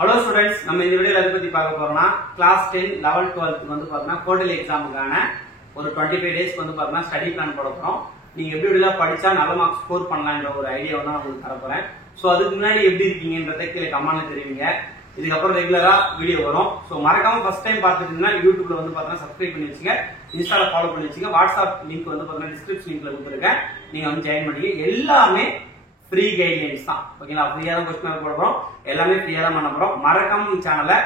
Hello students, நம்ம இந்த வீடியோல எதை பத்தி பார்க்க போறோம்னா கிளாஸ் 10 11 12க்கு வந்து பார்த்தா குவார்டர்லி எக்ஸாமுக்கான ஒரு 25 டேஸ்க்கு வந்து பார்த்தா ஸ்டடி பிளான் போட போறோம். நீங்க எப்படி எப்படிலாம் படிச்சா நல்ல மார்க்ஸ் ஸ்கோர் பண்ணலாம்ன்ற ஒரு ஐடியா வந்து நான் உங்களுக்கு தர போறேன். சோ அதுக்கு முன்னாடி எப்படி இருக்கீங்கன்றதை கீழே கமெண்ட்ல தெரிவிங்க. இதுக்கு அப்புறம் ரெகுலரா வீடியோ வரும். சோ மறக்காம ஃபர்ஸ்ட் டைம் பார்த்துட்டீங்கன்னா யூடியூப்ல வந்து பார்த்தா சப்ஸ்கிரைப் பண்ணி வச்சுங்க, இன்ஸ்டால ஃபாலோ பண்ணி வச்சுங்க, வாட்ஸ்அப் லிங்க் வந்து பார்த்தா டிஸ்கிரிப்ஷன் லிங்க்ல கொடுத்துருக்கேன். நீங்க வந்து ஜாயின் பண்ணிங்க. எல்லாமே ஃப்ரீ கைட்லைன்ஸ் தான். ஓகேங்களா? ஃப்ரீயா தான் கொஸ்டின் போட போறோம். எல்லாமே ஃப்ரீயா தான் பண்ண போறோம். மறக்காம சேனலை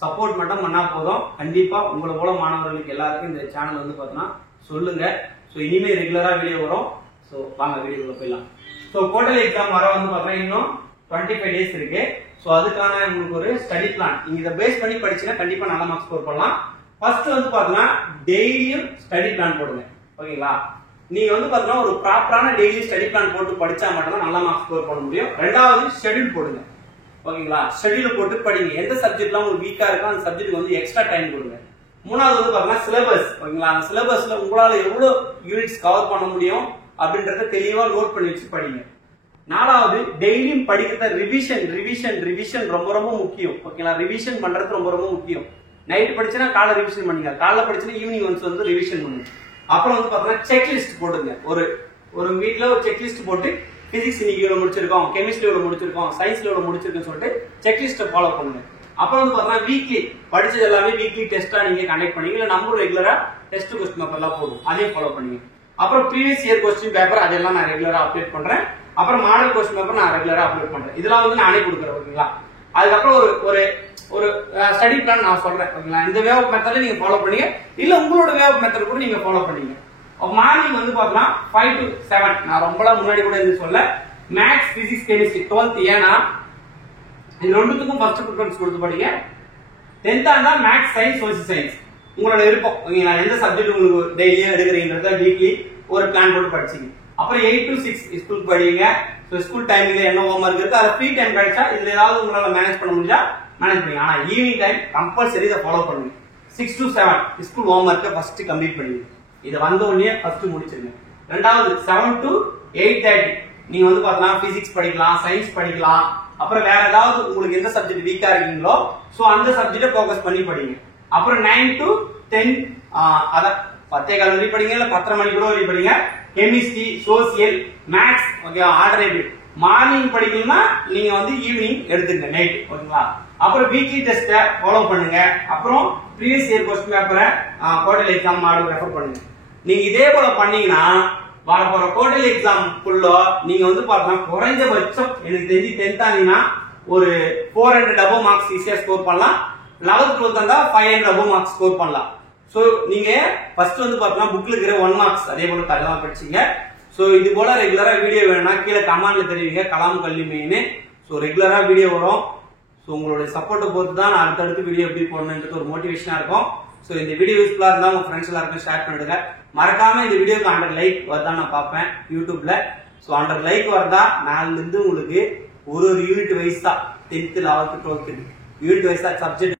சப்போர்ட் மட்டும் பண்ணா போதும். கண்டிப்பா உங்களை போல மாணவர்களுக்கு எல்லாருக்கும் இந்த சேனல் வந்து பாத்தீங்கன்னா சொல்லுங்க. சோ இனிமே ரெகுலரா வீடியோ வரும். சோ வாங்க வீடியோக்குள்ள போயிடலாம். சோ குவார்டர்லி எக்ஸாம் வர வந்து பாத்தீங்கன்னா இன்னும் 25 டேஸ் இருக்கு. சோ அதுக்கான உங்களுக்கு ஒரு ஸ்டடி பிளான் நீங்க இதை பேஸ் பண்ணி படிச்சீங்கன்னா கண்டிப்பா நல்ல மார்க்ஸ் ஸ்கோர் பண்ணலாம். ஃபர்ஸ்ட் வந்து பாத்தீங்கன்னா டெய்லியும் ஸ்டடி பிளான் போடுங்க. ஓகேங்களா? நீங்க வந்து பாத்தீங்கன்னா ஒரு ப்ராப்பரான டெய்லி ஸ்டடி பிளான் போட்டு படிச்சா மட்டும் தான் நல்ல மார்க்ஸ் ஸ்கோர் பண்ண முடியும். ரெண்டாவது ஷெட்யூல் போடுங்க. ஓகேங்களா? ஷெட்யூல் போட்டு படிங்க. எந்த சப்ஜெக்ட்லாம் உங்களுக்கு வீக்கா இருக்கோ அந்த சப்ஜெக்ட் வந்து எக்ஸ்ட்ரா டைம் கொடுங்க. மூணாவது வந்து பாத்தீங்கன்னா சிலபஸ். ஓகேங்களா? அந்த சிலபஸ்ல உங்களால எவ்வளவு யூனிட்ஸ் கவர் பண்ண முடியும் அப்படின்றத தெளிவா நோட் பண்ணி வச்சு படிங்க. நாலாவது டெய்லியும் படிக்கிறத ரிவிஷன் ரொம்ப ரொம்ப முக்கியம். ஓகேங்களா? ரிவிஷன் பண்றது ரொம்ப ரொம்ப முக்கியம். நைட் படிச்சுன்னா காலை ரிவிஷன் பண்ணுங்க, காலைல படிச்சுன்னா ஈவினிங் வந்து ரிவிஷன் பண்ணுங்க. அப்புறம் வந்து பாத்தீங்கன்னா செக்லிஸ்ட் போடுங்க. ஒரு வீட்ல ஒரு செக்லிஸ்ட் போட்டு பிசிக்ஸ் இன்னைக்கு இவ்வளவு முடிச்சிருக்கோம், கெமிஸ்ட்ரி இவ்வளவு முடிச்சிருக்கோம், சயின்ஸ்ல இவ்வளவு முடிச்சிருக்கோம் சொல்லிட்டு செக்லிஸ்ட் ஃபாலோ பண்ணுங்க. அப்புறம் வந்து பாத்தீங்கன்னா வீக்லி படிச்சது எல்லாமே வீக்லி டெஸ்டா நீங்க கண்டக்ட் பண்ணீங்க. இல்ல நம்ம ரெகுலரா டெஸ்ட் கொஸ்டின் பேப்பர் எல்லாம் போடும், அதையும் ஃபாலோ பண்ணீங்க. அப்புறம் ப்ரீவியஸ் இயர் கொஸ்டின் பேப்பர் அதெல்லாம் நான் ரெகுலரா அப்டேட் பண்றேன். அப்புறம் மாடல் கொஸ்டின் பேப்பர் நான் ரெகுலரா அப்லோட் பண்றேன். இதெல்லாம் வந்து நானே கொடுக்குறேன். ஓகேங்களா? அதுக்கப்புறம் ஒரு ஸ்டடி பிளான் நான் சொல்றேன். ஓகேங்களா? இந்த வே ஆஃப் மெத்தட் நீங்க ஃபாலோ பண்ணீங்க, இல்ல உங்களோட வே ஆஃப் மெத்தட் கூட நீங்க ஃபாலோ பண்ணீங்க. மார்னிங் வந்து பாத்தீங்கன்னா 5 to 7 நான் ரொம்பலாம் முன்னாடி கூட இருந்து சொல்ல மேத்ஸ், பிசிக்ஸ், கெமிஸ்ட்ரி 12th. ஏன்னா இது ரெண்டுத்துக்கும் ஃபர்ஸ்ட் ப்ரிஃபரன்ஸ் கொடுத்து படிங்க. 10th ஆனா மேத்ஸ், சயின்ஸ், சோசியல் சயின்ஸ் உங்களோட விருப்பம். ஓகேங்களா? எந்த சப்ஜெக்ட் உங்களுக்கு டெய்லியும் எடுக்கிறீங்கன்றத வீக்லி ஒரு பிளான் போட்டு படிச்சீங்க. அப்புறம் 8 to 6 ஸ்கூல் படிங்க. ஸோ ஸ்கூல் டைமிங்ல என்ன ஹோம் ஒர்க் இருக்கு அதை ஃப்ரீ டைம் கிடைச்சா இதுல ஏதாவது உங்களால மேனேஜ் பண்ண முடிஞ்சா மேனேஜ் பண்ணுங்க. ஆனா ஈவினிங் டைம் கம்பல்சரி இதை ஃபாலோ பண்ணுங்க. 6 to 7 ஸ்கூல் ஹோம் ஒர்க்கை ஃபர்ஸ்ட் கம்ப்ளீட் பண்ணுங்க. இதை வந்த உடனே ஃபர்ஸ்ட் முடிச்சிருங்க. ரெண்டாவது 7 to 8:30 நீங்க வந்து பாத்தீங்கன்னா பிசிக்ஸ் படிக்கலாம், சயின்ஸ் படிக்கலாம். அப்புறம் வேற ஏதாவது உங்களுக்கு எந்த சப்ஜெக்ட் வீக்கா இருக்கீங்களோ சோ அந்த சப்ஜெக்டை ஃபோக்கஸ் பண்ணி படிங்க. அப்புறம் 9 to 10 அத 10:15 வரை படிங்க, இல்ல 10:30 மணி கூட வரை படிங்க. Chemistry, social, maths, okay alternative morning படிக்கணும்னா நீங்க வந்து ஈவினிங் எடுத்துங்க நைட். ஓகேங்களா? அப்புறம் வீக்லி டெஸ்ட்டை ஃபாலோ பண்ணுங்க. அப்புறம் ப்ரீவியஸ் இயர் கொஸ்டின் பேப்பரை குவார்டர்லி எக்ஸாம் மாடல் ரெஃபர் பண்ணுங்க. நீங்க இதே போல பண்ணீங்கன்னா வரப்போற குவார்டர்லி எக்ஸாம்க்குள்ள நீங்க வந்து பாத்தீங்கன்னா குறைஞ்சபட்சம் எனக்கு தெரிஞ்சு 10th ஆனீங்கன்னா ஒரு 400 above மார்க்ஸ் ஈஸியா ஸ்கோர் பண்ணலாம். 11th 12th இருந்தா 500 above மார்க்ஸ் ஸ்கோர் பண்ணலாம். சோ நீங்க ஃபர்ஸ்ட் வந்து பாத்தீங்கன்னா புக்ல இருக்கிற 1 மார்க்ஸ் அதே போல தரமா படிச்சீங்க. சோ இது போல ரெகுலரா வீடியோ வேணும்னா கீழே கமெண்ட்ல தெரிவிங்க. கலாம் கல்வி மெயின். சோ ரெகுலரா வீடியோ வரும். சோ உங்களுடைய சப்போர்ட்டை பொறுத்து தான் நான் அடுத்தடுத்து வீடியோ எப்படி போடணும்ன்றது ஒரு மோட்டிவேஷனா இருக்கும். சோ இந்த வீடியோ யூஸ்ஃபுல்லா இருந்தா உங்க ஃப்ரெண்ட்ஸ் எல்லாருக்கும் ஷேர் பண்ணிடுங்க. மறக்காம இந்த வீடியோக்கு 100 லைக் வருதா நான் பார்ப்பேன் யூடியூப்ல. சோ 100 லைக் வருதா நாளில இருந்து உங்களுக்கு ஒரு யூனிட் வைஸ் தான் 10th 11th 12th unit wise தான் சப்ஜெக்ட்